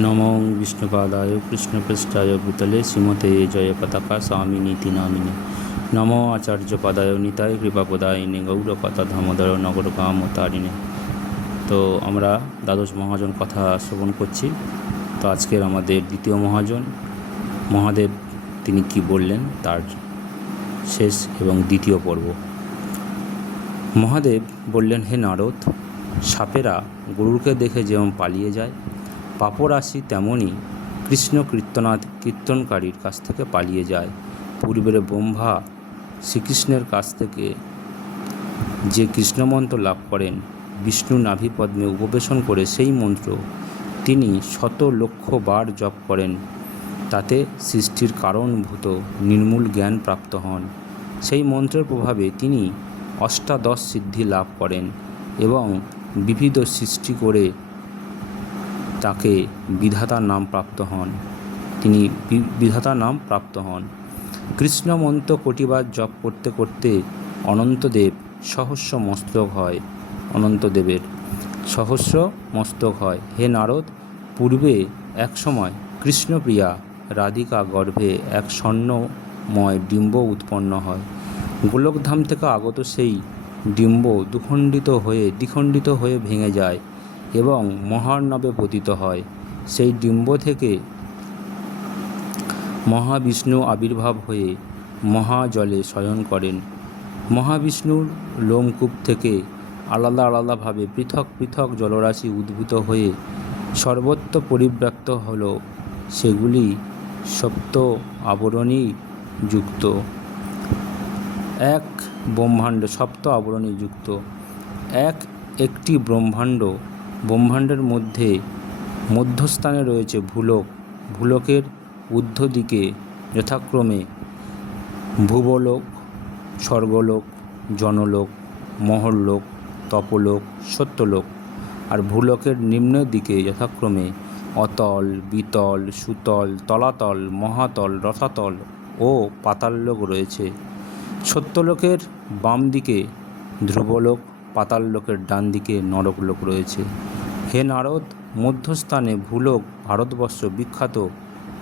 নমো বিষ্ণুপাদায় কৃষ্ণপৃষ্ঠায় ভূতলে শ্রীমতে জয় পতাকা স্বামিনীতি নামিনে নমো আচার্যপাদায় নিতায় কৃপাপদায়িনে গৌরকথা দামোদর নগরকাম তারিণে। তো আমরা দ্বাদশ মহাজন কথা শ্রবণ করছি। তো আজকের আমাদের দ্বিতীয় মহাজন মহাদেব তিনি কি বললেন তার শেষ এবং দ্বিতীয় পর্ব। মহাদেব বললেন, হে নারদ, সাপেরা গরুরকে দেখে যেমন পালিয়ে যায়, পাপরাশি তেমনই কৃষ্ণ কীর্তনকারীর কাছ থেকে পালিয়ে যায়। পূর্বের ব্রহ্মা শ্রীকৃষ্ণের কাছ থেকে যে কৃষ্ণমন্ত্র লাভ করেন, বিষ্ণু নাভিপদ্মে উপবেশন করে সেই মন্ত্র তিনি শত লক্ষ বার জপ করেন। তাতে সৃষ্টির কারণভূত নির্মূল জ্ঞান প্রাপ্ত হন। সেই মন্ত্রের প্রভাবে তিনি অষ্টাদশ সিদ্ধি লাভ করেন এবং বিবিধ সৃষ্টি করে তাকে বিধাতার নাম প্রাপ্ত হন। তিনি বিধাতার নাম প্রাপ্ত হন। কৃষ্ণ মন্ত্র কোটিবার জপ করতে করতে অনন্তদেব সহস্র মস্তক হয়। অনন্তদেবের সহস্র মস্তক হয়। হে নারদ, পূর্বে এক সময় কৃষ্ণপ্রিয়া রাধিকা গর্ভে এক স্বর্ণময় ডিম্ব উৎপন্ন হয়। গোলকধাম থেকে আগত সেই ডিম্ব দ্বিখণ্ডিত হয়ে ভেঙে যায় এবং মহার্ণবে পতিত হয়। সেই ডিম্ব থেকে মহাবিষ্ণু আবির্ভাব হয়ে মহাজলে শয়ন করেন। মহাবিষ্ণুর লোমকূপ থেকে আলাদা আলাদাভাবে পৃথক পৃথক জলরাশি উদ্ভূত হয়ে সর্বত্র পরিব্যাপ্ত হল। সেগুলি সপ্ত আবরণী যুক্ত এক ব্রহ্মাণ্ড, সপ্ত আবরণী যুক্ত একটি ব্রহ্মাণ্ডের মধ্যস্থানে রয়েছে ভূলোক। ভূলোকের ঊর্ধ্ব দিকে যথাক্রমে ভুবলোক, স্বর্গলোক, জনলোক, মহরলোক, তপলোক, সত্যলোক। আর ভূলোকের নিম্ন দিকে যথাক্রমে অতল, বিতল, সুতল, তলাতল, মহাতল, রসাতল ও পাতাললোক রয়েছে। সত্যলোকের বাম দিকে ধ্রুবলোক, পাতাললোকের ডান দিকে নরকলোক রয়েছে। হে নারদ, মধ্যস্থানে ভূলোক ভারতবর্ষ বিখ্যাত।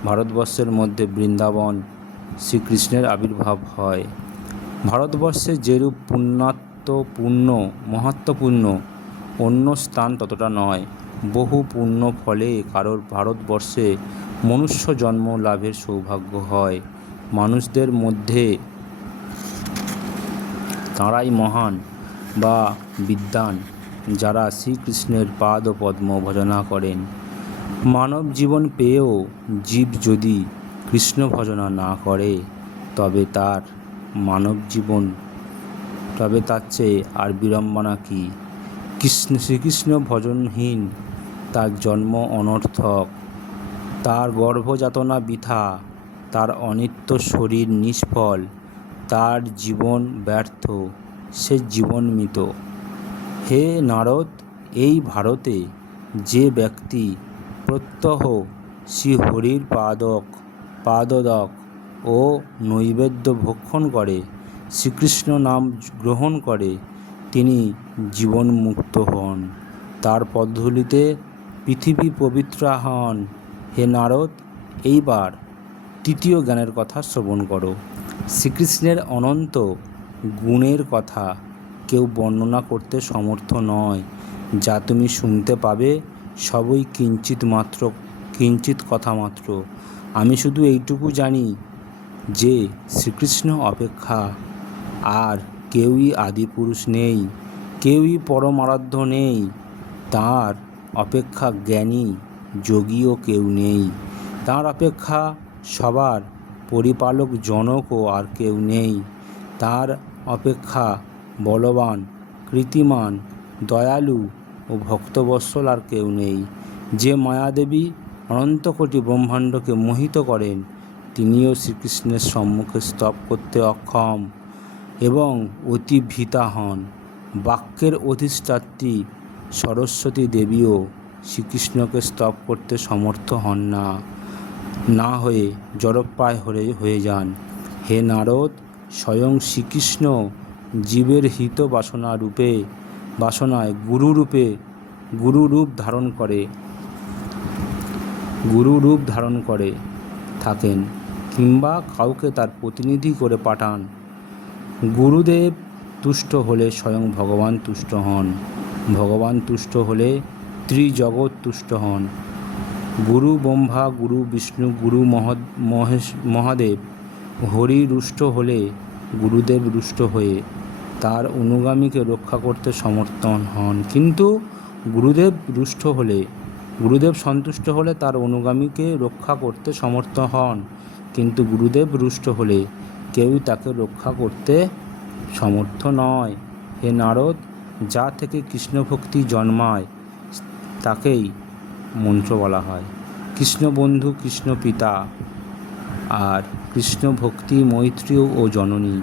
ভারতবর্ষের মধ্যে বৃন্দাবন শ্রীকৃষ্ণের আবির্ভাব হয়। ভারতবর্ষে যেরূপ মহাত্মপূর্ণ অন্য স্থান ততটা নয়। বহু পুণ্য ফলে কারোর ভারতবর্ষে মনুষ্য জন্ম লাভের সৌভাগ্য হয়। মানুষদের মধ্যে তাঁরাই মহান বা বিদ্বান, যারা শ্রীকৃষ্ণের পাদ ও পদ্ম ভজনা করেন। মানব জীবন পেয়েও জীব যদি কৃষ্ণ ভজনা না করে, তবে তার চেয়ে আর বিড়ম্বনা কি? শ্রীকৃষ্ণ ভজনহীন তার জন্ম অনর্থক, তার গর্ভযাতনা বৃথা, তার অনিত্য শরীর নিষ্ফল, তার জীবন ব্যর্থ, সে জীবন মৃত। হে নারদ, এই ভারতে যে ব্যক্তি প্রত্যহ শ্রীহরির পাদদক ও নৈবেদ্য ভক্ষণ করে, শ্রীকৃষ্ণ নাম গ্রহণ করে, তিনি জীবনমুক্ত হন। তার পদধূলিতে পৃথিবী পবিত্রা হন। হে নারদ, এইবার তৃতীয় জ্ঞানের কথা শ্রবণ করো। শ্রীকৃষ্ণের অনন্ত গুণের কথা কেউ বর্ণনা করতে সমর্থ নয়। যা তুমি শুনতে পাবে সবই কিঞ্চিত কথা মাত্র। আমি শুধু এইটুকু জানি যে শ্রীকৃষ্ণ অপেক্ষা আর কেউই আদিপুরুষ নেই, কেউই পরম আরাধ্য নেই। তাঁর অপেক্ষা জ্ঞানী যোগীও কেউ নেই। তাঁর অপেক্ষা সবার পরিপালক জনকও আর কেউ নেই। তাঁর অপেক্ষা বলবান, কীর্তিমান, দয়ালু ও ভক্তবৎসল আর কেউ নেই। যে মায়াদেবী অনন্তকোটি ব্রহ্মাণ্ডকে মোহিত করেন, তিনিও শ্রীকৃষ্ণের সম্মুখে স্তব করতে অক্ষম এবং অতি ভীতা হন। বাক্যের অধিষ্ঠাত্রী সরস্বতী দেবীও শ্রীকৃষ্ণকে স্তব করতে সমর্থ হন না হয়ে জড়প্রায় হয়ে যান। হে নারদ, স্বয়ং শ্রীকৃষ্ণ জীবের হিত বাসনায় গুরুরূপ ধারণ করে গুরু রূপ ধারণ করে থাকেন কিংবা কাউকে তার প্রতিনিধি করে পাঠান। গুরুদেব তুষ্ট হলে স্বয়ং ভগবান তুষ্ট হন, ভগবান তুষ্ট হলে ত্রিজগৎ তুষ্ট হন। গুরু ব্রহ্মা, গুরু বিষ্ণু, গুরু মহাদেব হরি রুষ্ট হলে গুরুদেব রুষ্ট হয়ে তার অনুগামীকে রক্ষা করতে সমর্থন হন। কিন্তু গুরুদেব রুষ্ট হলে, গুরুদেব সন্তুষ্ট হলে তার অনুগামীকে রক্ষা করতে সমর্থ হন। কিন্তু গুরুদেব রুষ্ট হলে কেউ তাকে রক্ষা করতে সমর্থ নয়। হে নারদ, যা থেকে কৃষ্ণভক্তি জন্মায় তাকেই মন্ত্র বলা হয়। কৃষ্ণ বন্ধু, কৃষ্ণ পিতা, আর কৃষ্ণ ভক্তি মৈত্রী ও জননী।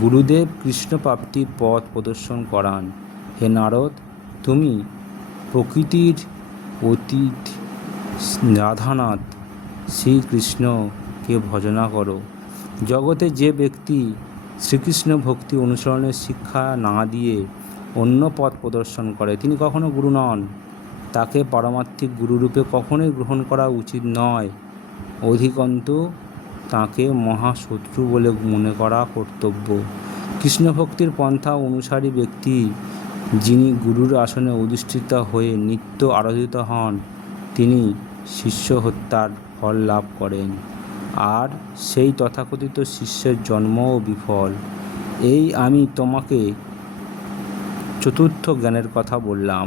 গুরুদেব কৃষ্ণ প্রাপ্তির পথ প্রদর্শন করান। হে নারদ, তুমি প্রকৃতির অতীত রাধানাথ শ্রীকৃষ্ণকে ভজনা করো। জগতে যে ব্যক্তি শ্রীকৃষ্ণ ভক্তি অনুসরণের শিক্ষা না দিয়ে অন্য পথ প্রদর্শন করে তিনি কখনো গুরু নন। তাকে পারমার্থিক গুরুরূপে কখনোই গ্রহণ করা উচিত নয়। অধিকন্তু তাকে মহাশত্রু বলে মনে করা কর্তব্য। কৃষ্ণভক্তির পন্থা অনুসারী ব্যক্তি যিনি গুরুর আসনে অধিষ্ঠিত হয়ে নিত্য আরাধিত হন তিনি শিষ্য হত্যার ফল লাভ করেন, আর সেই তথাকথিত শিষ্যের জন্মও বিফল। এই আমি তোমাকে চতুর্থ জ্ঞানের কথা বললাম।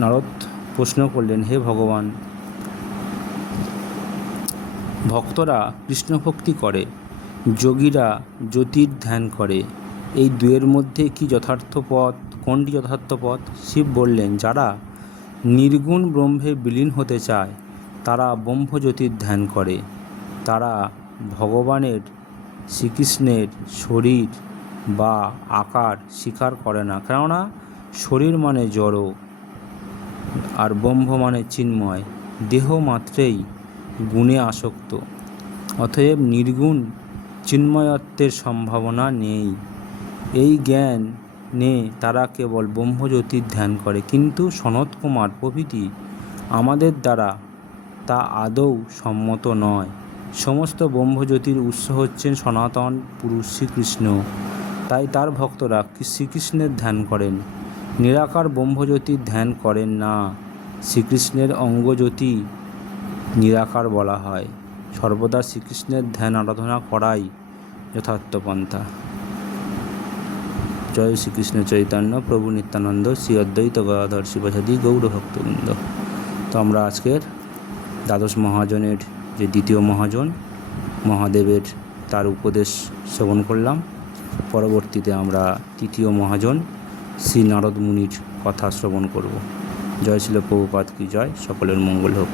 নারদ প্রশ্ন করলেন, হে ভগবান, ভক্তরা কৃষ্ণভক্তি করে, যোগীরা জ্যোতির ধ্যান করে, এই দুয়ের মধ্যে কি যথার্থ পথ? কোনটি যথার্থ পথ? শিব বললেন, যারা নির্গুণ ব্রহ্মে বিলীন হতে চায় তারা ব্রহ্মজ্যোতির ধ্যান করে। তারা ভগবানের শ্রীকৃষ্ণের শরীর বা আকার স্বীকার করে না, কেননা শরীর মানে জড় আর ব্রহ্ম মানে চিন্ময়। দেহ মাত্রেই গুণে আসক্ত, অতএব নির্গুণ চিন্ময়ত্বের সম্ভাবনা নেই। এই জ্ঞান নে তারা কেবল ব্রহ্মজ্যোতির ধ্যান করে। কিন্তু সনত কুমার প্রভৃতি আমাদের দ্বারা তা আদৌ সম্মত নয়। সমস্ত ব্রহ্মজ্যোতির উৎস হচ্ছেন সনাতন পুরুষ শ্রীকৃষ্ণ, তাই তার ভক্তরা শ্রীকৃষ্ণের ধ্যান করেন, নিরাকার ব্রহ্মজ্যোতির ধ্যান করেন না। শ্রীকৃষ্ণের অঙ্গজ্যোতি নিরাকার বলা হয়। সর্বদা শ্রীকৃষ্ণের ধ্যান আরাধনা করাই যথার্থ পন্থা। জয় শ্রীকৃষ্ণ চৈতন্য প্রভু নিত্যানন্দ শ্রী অদ্বৈত গদাধর শিবাসাদি গৌর ভক্তবৃন্দ। তো আমরা আজকের দ্বাদশ মহাজনের যে দ্বিতীয় মহাজন মহাদেবের তার উপদেশ শ্রবণ করলাম। পরবর্তীতে আমরা তৃতীয় মহাজন শ্রী নারদ মুনির কথা শ্রবণ করব। জয় শিল প্রভুপাদ কি জয়। সকলের মঙ্গল হোক।